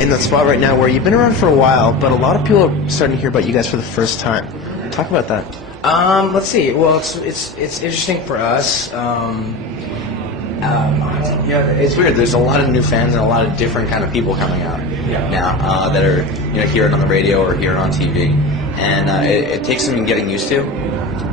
in the spot right now where you've been around for a while, but a lot of people are starting to hear about you guys for the first time. Talk about that. Let's see. Well, it's interesting for us. It's weird. There's a lot of new fans and a lot of different kind of people coming out now that are hearing on the radio or hearing on TV, and it takes some getting used to.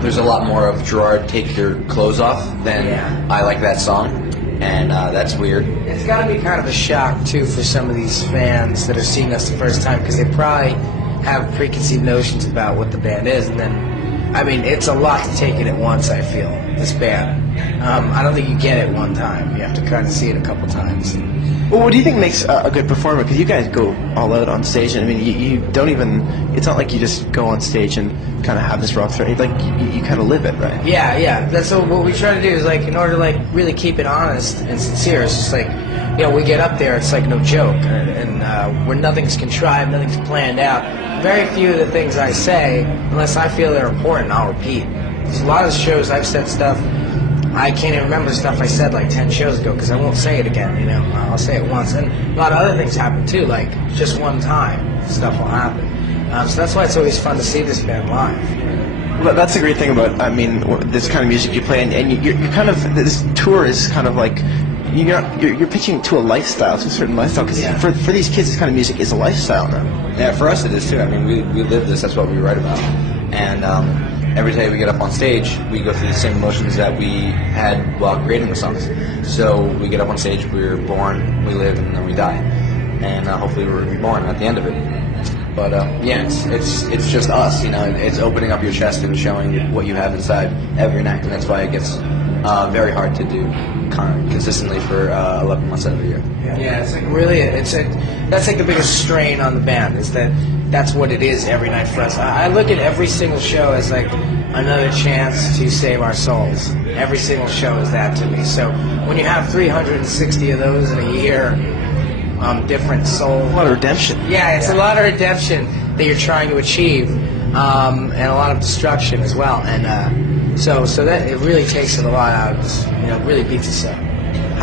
There's a lot more of Gerard, take your clothes off than I like that song, and that's weird. It's got to be kind of a shock too for some of these fans that are seeing us the first time, because they probably have preconceived notions about what the band is, and then. I mean, it's a lot to take in at once, I feel, this band. I don't think you get it one time. You have to kind of see it a couple times. Well, what do you think makes a good performer? Because you guys go all out on stage, and I mean, you don't even, it's not like you just go on stage and kind of have this rock through. Like, you kind of live it, right? Yeah. That's what we try to do is, like, in order to, like, really keep it honest and sincere, it's just like, we get up there, it's like no joke, and where nothing's contrived, nothing's planned out. Very few of the things I say, unless I feel they're important, I'll repeat. There's a lot of shows I've said stuff, I can't even remember stuff I said like 10 shows ago, because I won't say it again, I'll say it once. And a lot of other things happen too, like just one time, stuff will happen. So that's why it's always fun to see this band live. Well, that's the great thing about, I mean, this kind of music you play, and you're kind of, this tour is kind of like, you're pitching to a lifestyle, to a certain lifestyle, because for these kids, this kind of music is a lifestyle now. Yeah, for us it is too. I mean, we live this, that's what we write about. And every day we get up on stage, we go through the same emotions that we had while creating the songs. So we get up on stage, we're born, we live, and then we die. And hopefully we're reborn at the end of it. But it's just us, it's opening up your chest and showing what you have inside every night, and that's why it gets very hard to do consistently for 11 months out of the year. Yeah, it's like really, that's like the biggest strain on the band, is that's what it is every night for us. I look at every single show as like another chance to save our souls. Every single show is that to me. So when you have 360 of those in a year, different souls. A lot of redemption. Yeah, it's a lot of redemption that you're trying to achieve, and a lot of destruction as well. And so that it really takes it a lot out of us. It really beats us up.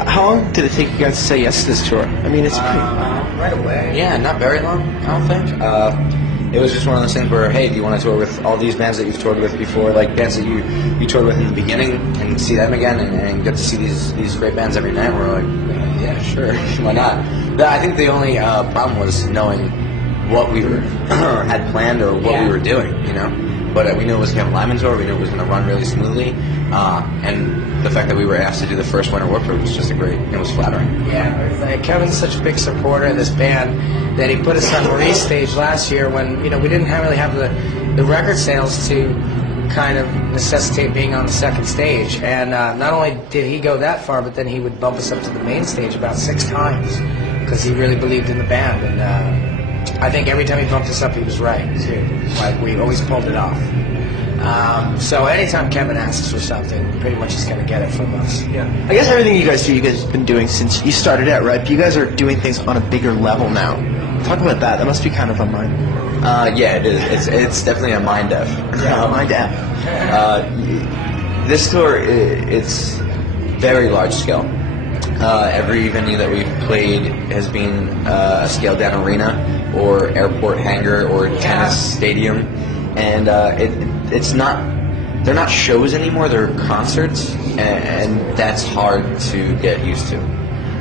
How long did it take you guys to say yes to this tour? I mean, it's pretty... right away. Yeah, not very long, I don't think. It was just one of those things where, hey, do you want to tour with all these bands that you've toured with before, like bands that you toured with in the beginning, and see them again, and get to see these great bands every night? We're like, yeah, sure, why not? I think the only problem was knowing what we had planned or what we were doing, But we knew it was going to be a Lyman tour. We knew it was going to run really smoothly, and the fact that we were asked to do the first winter work group was just it was flattering. Yeah, like Kevin's such a big supporter of this band that he put us on Marie's stage last year when we didn't really have the record sales to kind of necessitate being on the second stage. And not only did he go that far, but then he would bump us up to the main stage about 6 times because he really believed in the band. And I think every time he bumped us up, he was right, too. Like, we always pulled it off. So anytime Kevin asks for something, pretty much he's going to get it from us. Yeah. I guess everything you guys have been doing since you started out, right? But you guys are doing things on a bigger level now. Talk about that. That must be kind of a mind. Yeah, it is. It's definitely a mind F. Yeah, mind F. This tour, it's very large scale. Every venue that we've played has been a scaled down arena or airport hangar or tennis stadium, and they're not shows anymore, they're concerts, and that's hard to get used to.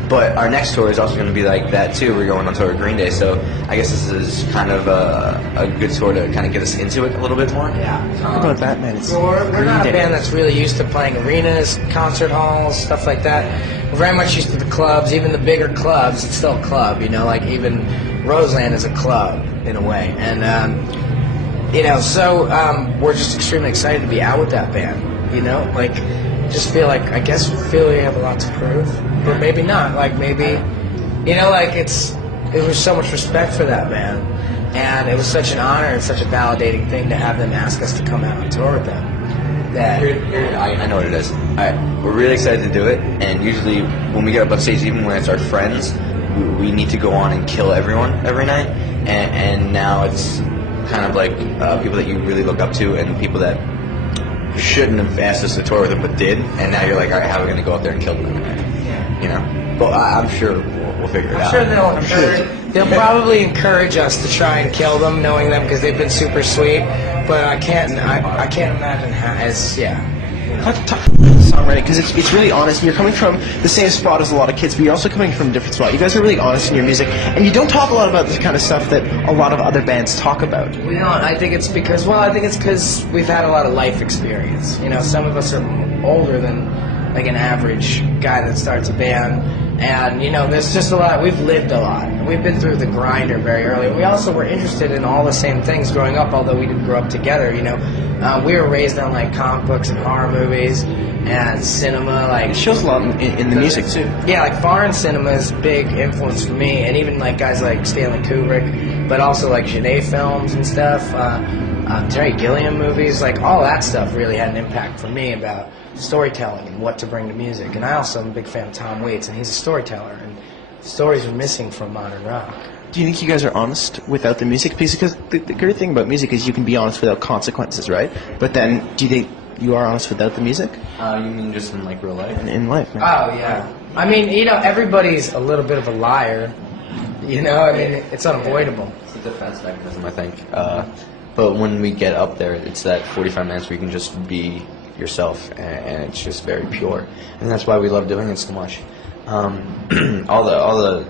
But our next tour is also going to be like that too. We're going on tour with Green Day, so I guess this is kind of a good tour to kind of get us into it a little bit more. Yeah. How about that, man? We're not a band that's really used to playing arenas, concert halls, stuff like that. We're very much used to the clubs, even the bigger clubs. It's still a club, like even Roseland is a club in a way. And, so we're just extremely excited to be out with that band, just feel like, I guess we have a lot to prove, but maybe not. Like maybe, it was so much respect for that band, and it was such an honor and such a validating thing to have them ask us to come out on tour with them. I know what it is. We're really excited to do it, and usually when we get up on stage, even when it's our friends, we need to go on and kill everyone every night, and now it's kind of like people that you really look up to and people that shouldn't have asked us to tour with them but did, and now you're like, all right, how are we going to go up there and kill them? But I'm sure we'll figure it I'm out. sure they'll probably encourage us to try and kill them, knowing them because they've been super sweet. But I can't imagine how. Songwriting, because it's really honest, and you're coming from the same spot as a lot of kids, but you're also coming from a different spot. You guys are really honest in your music, and you don't talk a lot about this kind of stuff that a lot of other bands talk about. We don't. I think it's because we've had a lot of life experience. You know, some of us are older than like an average guy that starts a band, and you know, there's just a lot. We've lived a lot. We've been through the grinder very early. We also were interested in all the same things growing up, although we didn't grow up together. You know, we were raised on like comic books and horror movies and cinema. Like It shows a lot in the music too. Yeah, like foreign cinema is a big influence for me, and even like guys like Stanley Kubrick, but also like Genet films and stuff, Terry Gilliam movies, like all that stuff really had an impact for me about storytelling and what to bring to music. And I also am a big fan of Tom Waits, and he's a storyteller, and stories are missing from modern rock. Do you think you guys are honest without the music piece? Because the great thing about music is you can be honest without consequences, right? But then, do you think you are honest without the music? You mean just in like real life? In life, man. Oh, yeah. I mean, you know, everybody's a little bit of a liar. You know, I mean, it's unavoidable. It's a defense mechanism, I think. But when we get up there, it's that 45 minutes where you can just be yourself, and it's just very pure. And that's why we love doing it so much. All the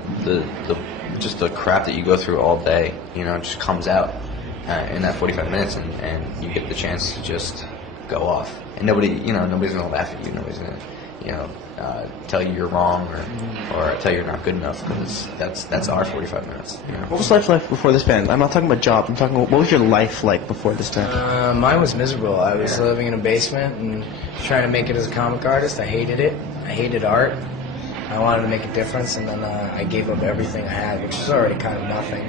just the crap that you go through all day, you know, just comes out in that 45 minutes, and you get the chance to just go off. And nobody's gonna laugh at you. Nobody's gonna, you know, tell you you're wrong or tell you you're not good enough, because that's our 45 minutes. You know? What was life like before this band? I'm not talking about job. I'm talking about what was your life like before this band? Mine was miserable. I was living in a basement and trying to make it as a comic artist. I hated it. I hated art. I wanted to make a difference, and then I gave up everything I had, which is already kind of nothing.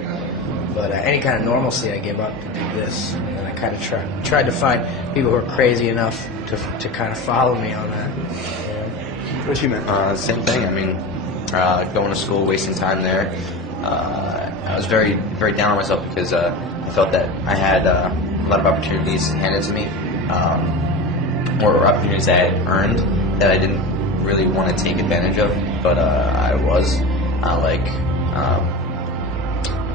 But any kind of normalcy I gave up to do this. And then I kind of tried to find people who were crazy enough to kind of follow me on that. What you meant? Same thing. I mean, going to school, wasting time there. I was very, very down on myself because I felt that I had a lot of opportunities handed to me, or opportunities that I had earned that I didn't really want to take advantage of, but I was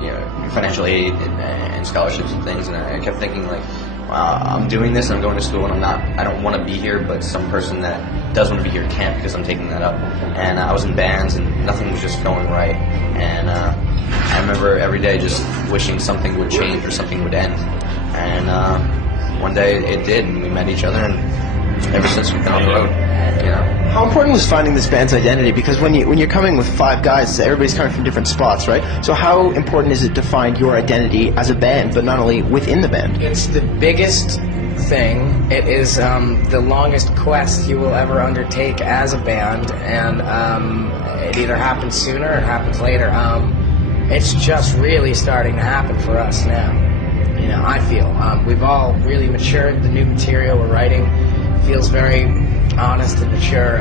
you know, financial aid and scholarships and things, and I kept thinking like, I'm doing this, I'm going to school, and I don't want to be here, but some person that does want to be here can't because I'm taking that up. And I was in bands, and nothing was just going right. And I remember every day just wishing something would change or something would end. And one day it did, and we met each other, and ever since we've been on the road, you know. How important was finding this band's identity? Because when you're coming with 5 guys, everybody's coming from different spots, right? So how important is it to find your identity as a band, but not only within the band? It's the biggest thing. It is the longest quest you will ever undertake as a band, and it either happens sooner or it happens later. It's just really starting to happen for us now. You know, I feel we've all really matured. The new material we're writing feels very honest and mature,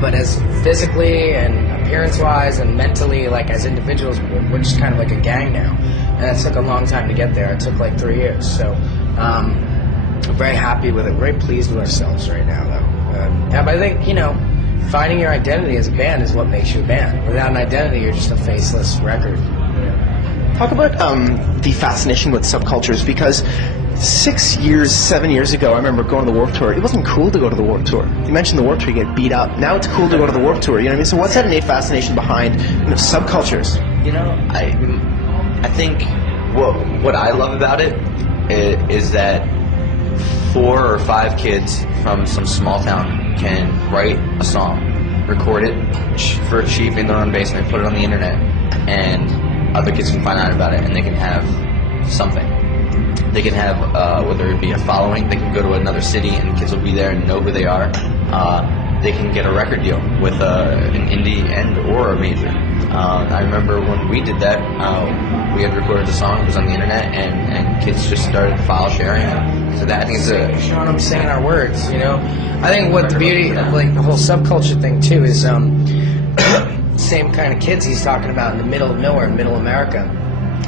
but as physically and appearance-wise and mentally, like as individuals, we're just kind of like a gang now, and it took a long time to get there. It took like 3 years, so we're very happy with it. We're very pleased with ourselves right now, though. But I think, you know, finding your identity as a band is what makes you a band. Without an identity, you're just a faceless record. Talk about the fascination with subcultures, because 7 years ago, I remember going to the Warped Tour. It wasn't cool to go to the Warped Tour. You mentioned the Warped Tour, you get beat up. Now it's cool to go to the Warped Tour, you know what I mean? So what's that innate fascination behind, you know, subcultures? You know, I think what I love about it is that 4 or 5 kids from some small town can write a song, record it for cheap in their own basement, put it on the internet, and other kids can find out about it, and they can have something. They can have, whether it be a following, they can go to another city and kids will be there and know who they are. They can get a record deal with an indie and or a major. I remember when we did that, we had recorded the song, it was on the internet, and kids just started file sharing it. So that, I think it's showing them singing our words, you know. I think what the beauty of like the whole subculture thing too is same kind of kids he's talking about in the middle of nowhere, middle America.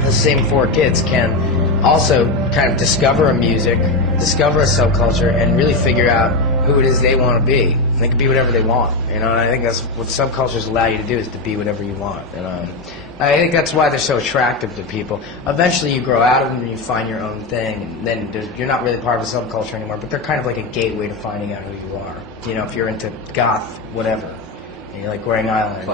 The same 4 kids can also kind of discover a music, discover a subculture, and really figure out who it is they want to be. They can be whatever they want, you know. And I think that's what subcultures allow you to do, is to be whatever you want. And I think that's why they're so attractive to people. Eventually, you grow out of them and you find your own thing, and then you're not really part of a subculture anymore. But they're kind of like a gateway to finding out who you are. You know, if you're into goth, whatever, and you like wearing eyeliner,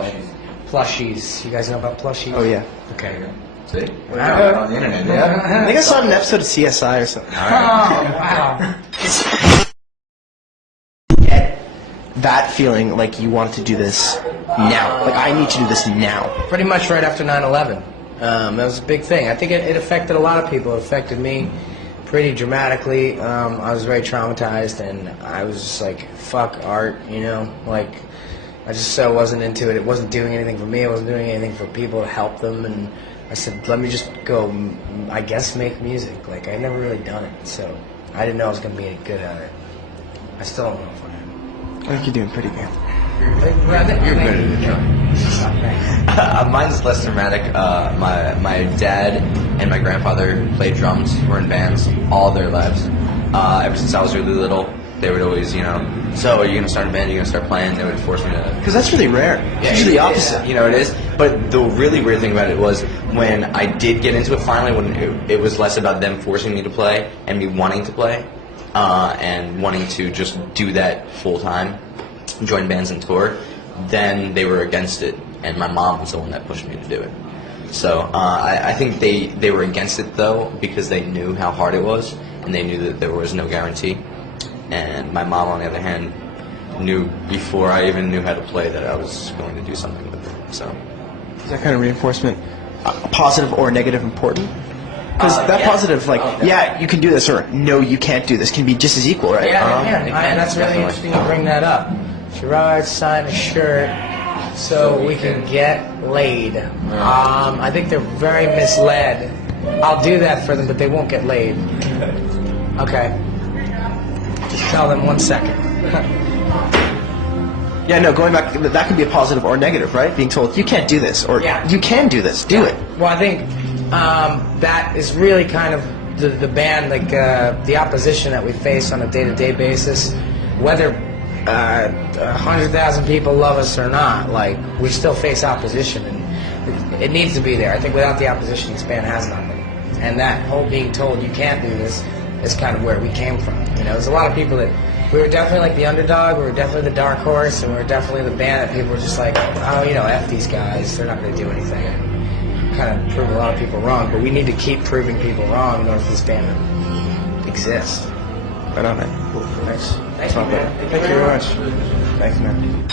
plushies. You guys know about plushies? Oh yeah. Okay. See? Wow. On the internet, yeah. I think I saw an episode of CSI or something. Oh wow. Get that feeling like you wanted to do this now. Like, I need to do this now. Pretty much right after 9/11. That was a big thing. I think it affected a lot of people. It affected me pretty dramatically. I was very traumatized, and I was just like, fuck art, you know? Like, I just so wasn't into it. It wasn't doing anything for me. It wasn't doing anything for people to help them. And I said, let me just go, I guess, make music. Like, I'd never really done it, so I didn't know I was going to be any good at it. I still don't know if I am. I think you're doing pretty good. You're good at it. Mine's less dramatic. My dad and my grandfather played drums, were in bands all their lives. Ever since I was really little, they would always, you know, so are you going to start a band? Are you going to start playing? They would force me to. Because that's really rare. Yeah, It's usually the opposite. You know, it is. But the really weird thing about it was when I did get into it finally, when it was less about them forcing me to play and me wanting to play and wanting to just do that full time, join bands and tour, then they were against it. And my mom was the one that pushed me to do it. So I think they were against it, though, because they knew how hard it was and they knew that there was no guarantee. And my mom, on the other hand, knew before I even knew how to play that I was going to do something with it. So, Is that kind of reinforcement, positive or negative, important? Because that yeah. positive, like, yeah, you can do this, or no, you can't do this, can be just as equal, right? Yeah, that's really interesting you bring that up. Gerard signed a shirt so we can get laid. I think they're very misled. I'll do that for them, but they won't get laid. Okay. Just tell them 1 second. Yeah, no, going back, that can be a positive or negative, right? Being told, you can't do this, or you can do this, do it. Well, I think that is really kind of the band, like the opposition that we face on a day-to-day basis, whether 100,000 people love us or not, like, we still face opposition, and it needs to be there. I think without the opposition, this band has nothing. And that whole being told you can't do this is kind of where we came from. You know, there's a lot of people that, we were definitely like the underdog, we were definitely the dark horse, and we were definitely the band that people were just like, oh, you know, F these guys, they're not going to do anything. And kind of prove a lot of people wrong, but we need to keep proving people wrong in order for this band to exist. Right on, man. Thanks. Thank you very much. Thanks, man.